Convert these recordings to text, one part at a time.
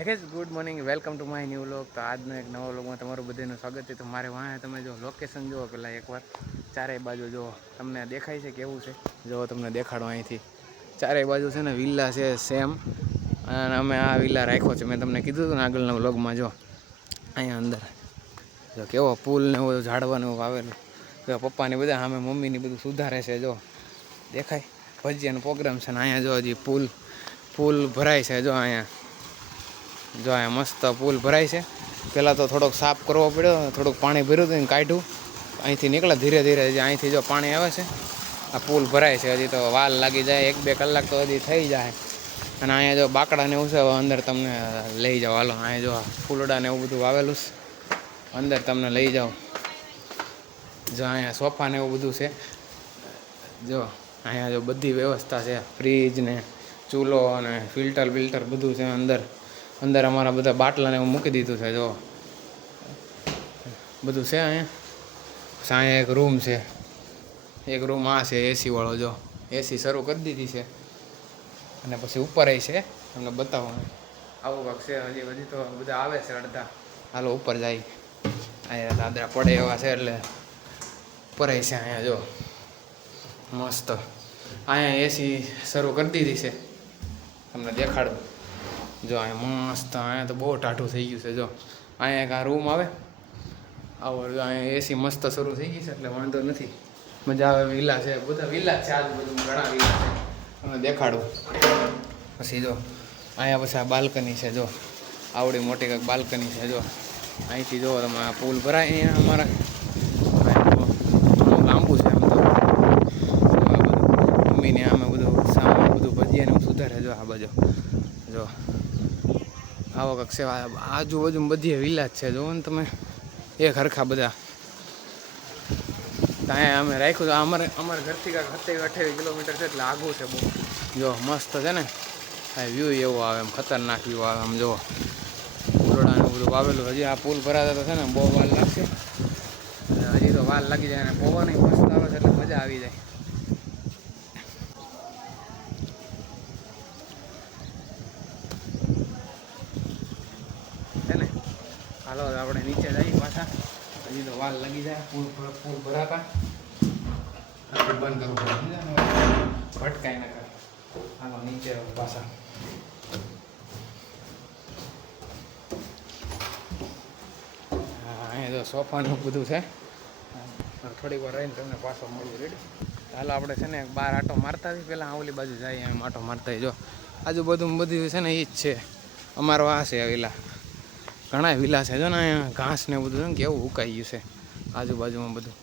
Good morning, welcome to my new vlog. તો આજનો એક નવો વ્લોગમાં તમારું બધાનું સ્વાગત છે. તો મારે વાંહે તમે જો લોકેશન જુઓ પહેલાં એકવાર, ચારેય બાજુ જુઓ, તમને દેખાય છે કેવું છે? જુઓ, તમને દેખાડો અહીંથી ચારેય બાજુ છે ને વિલ્લા છે સેમ. અને અમે આ વિલ્લા રાખ્યો છે, મેં તમને કીધું હતું ને આગળના વ્લોગમાં. જો અહીંયા અંદર જો કેવો પુલ ને એવું ઝાડવાનું વાવેલું. જો પપ્પાની બધા સામે મમ્મીની બધું સુધારે છે. જો દેખાય ભજીયાનો પ્રોગ્રામ છે ને અહીંયા જો હજી પુલ ભરાય છે. જો અહીંયા મસ્ત પુલ ભરાય છે. પહેલાં તો થોડોક સાફ કરવો પડ્યો, થોડુંક પાણી ભર્યું હતું ને કાઢ્યું, અહીંથી નીકળે ધીરે ધીરે. અહીંથી જો પાણી આવે છે, આ પુલ ભરાય છે. હજી તો વાલ લાગી જાય, 1-2 કલાક તો હજી થઈ જાય. અને અહીંયા જો બાકડાને એવું છે, અંદર તમને લઈ જાઓ, હાલો. અહીંયા જો ફૂલડાને એવું બધું વાવેલું છે, અંદર તમને લઈ જાઓ. જો અહીંયા સોફાને એવું બધું છે. જો અહીંયા જો બધી વ્યવસ્થા છે, ફ્રીજ ને ચૂલો અને ફિલ્ટર બધું છે. અંદર અમારા બધા બાટલાને એવું મૂકી દીધું છે. જો બધું છે અહીંયા એક રૂમ છે, એક રૂમ આ છે એસી વાળો. જો એસી શરૂ કરી દીધી છે અને પછી ઉપર છે, તમને બતાવવાનું આવું કાંક છે. હજી તો બધા આવે છે અડધા. હાલો ઉપર જાય, અહીંયા દાદરા પડે એવા છે એટલે ઉપર છે. અહીંયા જો મસ્ત અહીંયા એસી શરૂ કરી દીધી છે, તમને દેખાડું. જો અહીંયા મસ્ત, અહીંયા તો બહુ ટાઢું થઈ ગયું છે. જો અહીંયા એક આ રૂમ આવે આવો. જો અહીંયા એસી મસ્ત શરૂ થઈ ગઈ છે એટલે વાંધો નથી, મજા આવે. વિલા છે, બધા વિલા જ છે આજુબાજુ, ઘણા વિલા છે, તમને દેખાડું. પછી જો અહીંયા પછી આ બાલ્કની છે. જો આવડી મોટી કંઈક બાલ્કની છે. જો અહીંથી જો તમે આ પુલ ભરાય અહીંયા અમારા લાંબુ છે. આમ તો મમ્મીને આમે બધું સામાન બધું ભજીયાને સુધારે. જો આ બાજુ જો આવો કંઈક છે. આજુબાજુ બધી વિલા જ છે. જુઓ ને તમે, એક હરખા બધા. ત્યાં અમે રાખ્યું તો અમારા ઘરથી કાંઈક 27-28 કિલોમીટર છે એટલે આઘું છે બહુ. જો મસ્ત છે ને, આ વ્યૂ એવો આવે, એમ ખતરનાક વ્યૂ આવે. આમ જુઓ ફૂલોડાનું બધું વાવેલું. હજી આ પુલ ભરાતા તો છે ને બહુ વાર લાગશે, હજી તો વાર લાગી જાય. અને પવન મસ્ત આવે છે એટલે મજા આવી જાય. છે ને, હાલો આપણે નીચે જઈએ પાછા, હજી તો વાર લાગી જાય. પુલ ભરાતા બંધ કરવું પડે, ભટકાઈ ના કરે. હાલો નીચે પાછા. અહીંયા તો સોફાનું બધું છે. થોડીક વાર રહીને તમને પાછો મળવું. રેડી? હાલો આપણે છે ને બહાર આટો મારતા આવી, પહેલાં ઓલી બાજુ જઈએ. એમ આટો મારતા જો આજુબાજુ બધું છે ને એ જ છે. અમારો આ છે વિલા, ઘણા વિલા છે. જો ને અહીંયા ઘાસ ને બધું છે ને કેવું ઉકાઈ ગયું છે આજુબાજુમાં બધું.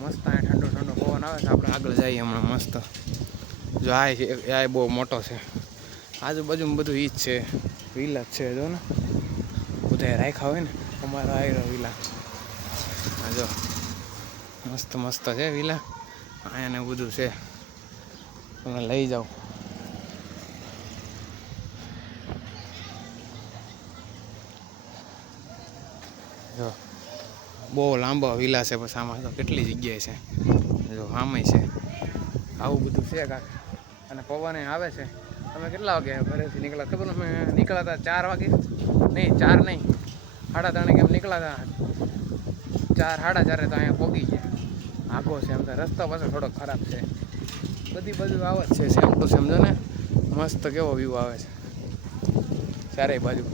મસ્ત અહીંયા ઠંડો પવન આવે છે. આપણે આગળ જઈએ હમણાં મસ્ત. જો આ બહુ મોટો છે. આજુબાજુમાં બધું એ જ છે, વિલા જ છે. જો ને બધા રાખ્યા હોય ને, અમારો આવ્યો વિલા. હા જો મસ્ત છે વિલા. અહીંયા ને બધું છે, તમે લઈ જાઓ. જો બહુ લાંબા વિલા છે. પછી આમાં તો કેટલી જગ્યાએ છે. જો આમાંય છે, આવું બધું છે કાંક. અને પવન આવે છે. તમે કેટલા વાગે ઘરેથી નીકળ્યા ખબર? અમે નીકળ્યા હતા 4 વાગે, નહીં 4 નહીં 3:30 કેમ નીકળ્યા હતા. 4-4:30 તો અહીંયા પહોંચી ગયા. આગો છે એમ તો, રસ્તો પાછો થોડોક ખરાબ છે. બધી બાજુ આવે જ છે, સેમ ટુ સેમ. જો ને મસ્ત કેવો વ્યૂ આવે છે ચારેય બાજુ.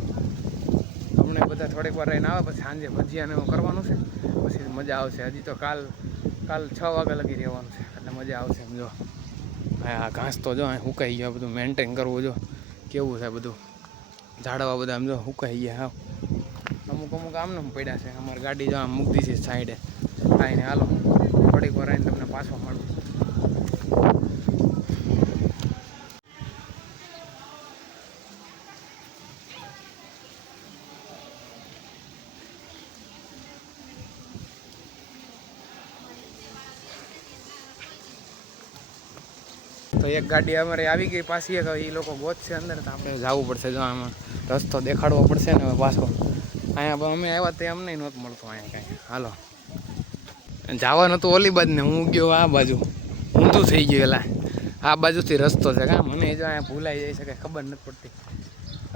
અમને બધા થોડીક વાર રહીને આવે, પછી સાંજે ભજીયાને એવું કરવાનું છે, પછી મજા આવશે. હજી તો કાલ 6 વાગ્યા લગી રહેવાનું છે એટલે મજા આવશે. એમ જો આ ઘાસ તો જો અહીં સુકાઈ ગયા, બધું મેન્ટેન કરવું. જો કેવું છે બધું, ઝાડવા બધા આમ જો સુકાઈ ગયા. હા, અમુક આમને પડ્યા છે. અમારી ગાડી જો આમ મૂકી છે સાઈડે. આવીને હાલો થોડીક વાર આવીને તમને પાછો મળું. તો એક ગાડી અમારે આવી ગઈ પાછી, એક એ લોકો ગોતશે અંદર, તો આપણે જવું પડશે. જો આમાં રસ્તો દેખાડવો પડશે ને હવે પાછો. અહીંયા પણ અમે આવ્યા તો અમને નહોતું મળતું અહીંયા કાંઈ. હાલો જવાનું હતું ઓલી બાજુ ને હું ગયો આ બાજુ, ઊંધું થઈ ગયું. એલા આ બાજુથી રસ્તો છે કાં, મને જો અહીંયા ભૂલાઈ જાય છે, કંઈ ખબર નથી પડતી.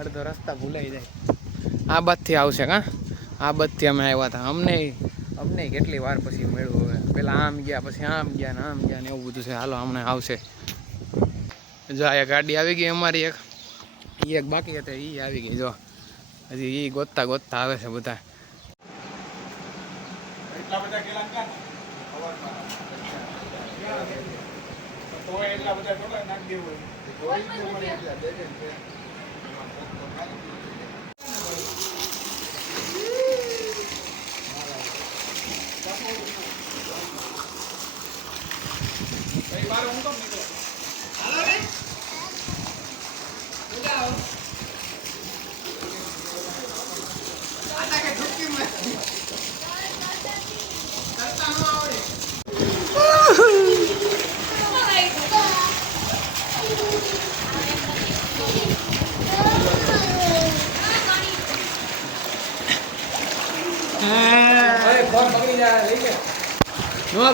અડધો રસ્તા ભૂલાઈ જાય. આ બાજથી આવશે કાં? આ બાજથી અમે આવ્યા હતા. અમને કેટલી વાર પછી મળ્યું. હવે પહેલાં આમ ગયા, પછી આમ ગયા ને આમ ગયા ને એવું બધું છે. હાલો હમણાં આવશે. જો આ ગાડી આવી ગઈ અમારી, એક બાકી હતી, એ આવી ગઈ. જો હજી એ ગોતતા ગોતતા આવે છે બધા. એટલા બધા થોડા નાખી દેવું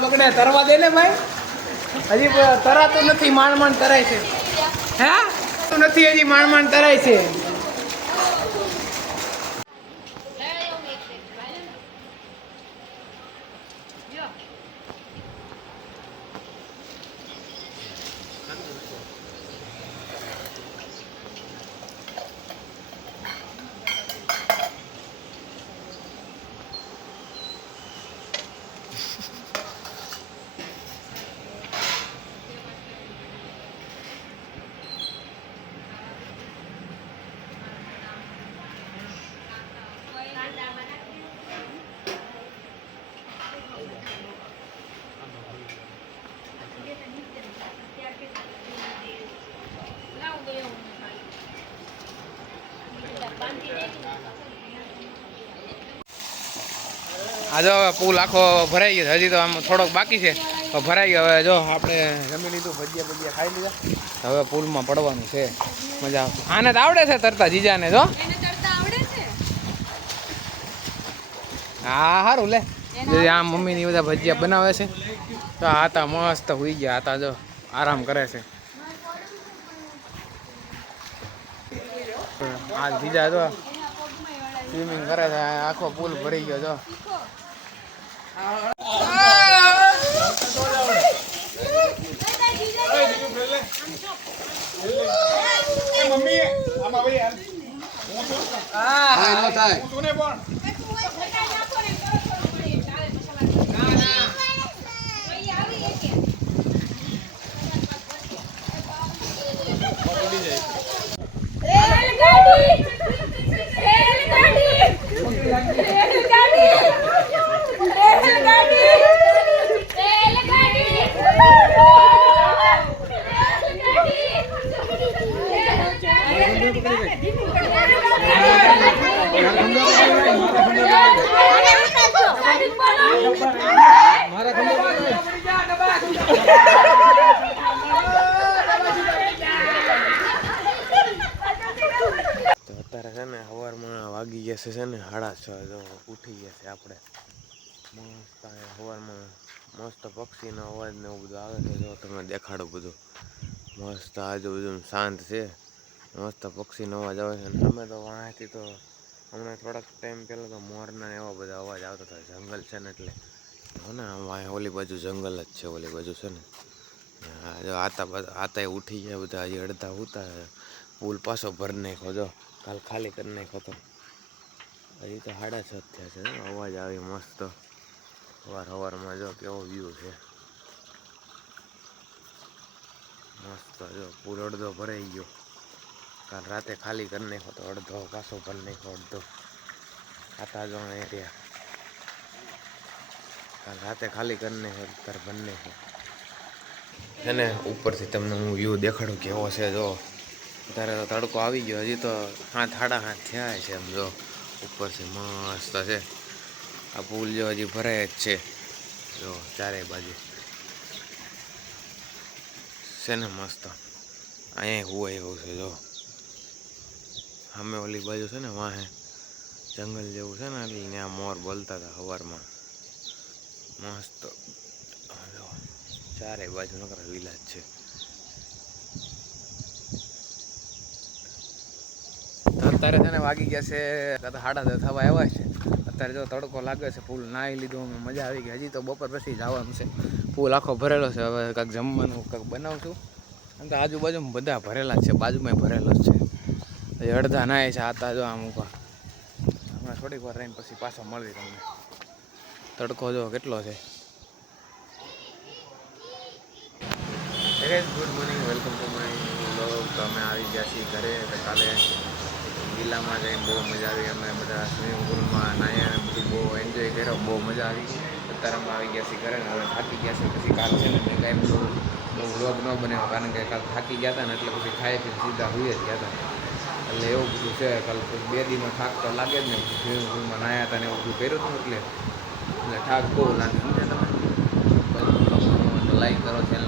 પકડે તરવા દે ને ભાઈ. હજી તરાતું નથી, માંડ માંડ તરાય છે. હે નથી હજી માંડ માંડ તરાય છે. આ જો પુલ આખો ભરાઈ ગયો. હજી તો આમ થોડોક બાકી છે, તો ભરાઈ ગયો. હવે જો આપણે જમી લીધું, ભજીયા ખાઈ લીધા. હવે પુલમાં પડવાનું છે. મજા આવશે. આને તો આવડે છે તરતા, જીજાને. જો હા સારું લે. આમ મમ્મીની બધા ભજીયા બનાવે છે. તો આતા મસ્ત હોઈ ગયા. આતા જો આરામ કરે છે. આ જીજા જો સ્વિમિંગ કરે છે. આખો પુલ ભરી ગયો. જો અત્યારે છે ને સવારમાં વાગી ગયા છે ને 6:30. જો ઉઠી ગયા છે આપણે. મસ્ત સવારમાં મસ્ત પક્ષીનો અવાજ ને એવું બધું આવે છે. જો તમે દેખાડો બધું મસ્ત આજુબાજુ શાંત છે. મસ્ત પક્ષીનો અવાજ આવે છે. અમે તો વાંથી તો હમણાં થોડાક ટાઈમ પહેલાં તો મોરના એવા બધા અવાજ આવતા હતા. જંગલ છે ને એટલે હો ને ઓલી બાજુ જંગલ જ છે. ઓલી બાજુ છે ને જો આતા ઉઠી ગયા બધા. હજી અડધા ઉતા. પુલ પાછો ભરી નાખ્યો. જો કાલ ખાલી કરી નાખ્યો તો. હજી તો 6:30 થયા છે. અવાજ આવી મસ્ત સવારમાં. જો કેવો વ્યૂ છે મસ્ત. જો પુલ અડધો ભરાઈ ગયો. કાલ રાતે ખાલી કરી નાખ્યો તો અડધો પાછો ભરી નાખ્યો. અડધો આતા જો એરિયા કાલ રાતે ખાલી કરી નાખ્યો. અત્યારે ભરી નાખ્યો છે ને. ઉપરથી તમને હું વ્યૂ દેખાડું કેવો છે. જો અત્યારે તો તડકો આવી ગયો. હજી તો 7:30 થયા છે. એમ જો ઉપરથી મસ્ત છે. આ પુલ જો હજી ભરાય જ છે. જો ચારે બાજુ છે ને મસ્ત. અહીંયા હોય એવું છે. જો સામે ઓલી બાજુ છે ને વાહે જંગલ જેવું છે ને એટલે ત્યાં મોર બોલતા હતા સવારમાં મસ્ત. જો ચારે બાજુ નકરા વિલાજ છે. તો અત્યારે છે ને વાગી ગયા છે 10:30 થવા આવ્યા છે. અત્યારે જો તડકો લાગે છે, ફૂલ નાહી લીધું, અમે મજા આવી ગઈ. હજી તો બપોર પછી જવાનું છે. ફૂલ આખો ભરેલો છે. હવે કાંઈક જમવાનું કાંઈક બનાવશું. આમ તો આજુબાજુમાં બધા ભરેલા જ છે, બાજુમાં ભરેલો જ છે. અડધા નાય છે આતા જો આમ ઉપર. હમણાં થોડીક વાર રહીને પછી પાછા મળી તમને. તડકો જો કેટલો છે. Good morning, welcome to my vlog. તો અમે આવી ગયા છીએ ઘરે. કાલે વિલામાં જઈને બહુ મજા આવી. અમે બધા સ્વિમિંગ પુલમાં નાહ્યા, બધું બહુ એન્જોય કર્યો, બહુ મજા આવી. અત્યારે અમે આવી ગયા છીએ ઘરે ને હવે થાકી ગયા છે. પછી કાલ છે ને મેં કાંઈ બધું બહુ વ્લોગ ન બનાવ્યો, કારણ કે કાલ થાકી ગયા હતા ને એટલે પછી ખાઈ પી સીધા હોઈ જ ગયા હતા. એટલે એવું બધું છે. કાલ 2 દીનો થાક તો લાગે જ ને. સ્વિમિંગ પુલમાં નાહ્યા હતા ને એવું બધું કર્યું હતું એટલે થાક બહુ લાગે. સમજ્યા તમે? તો લાઈક કરો, ચેનલ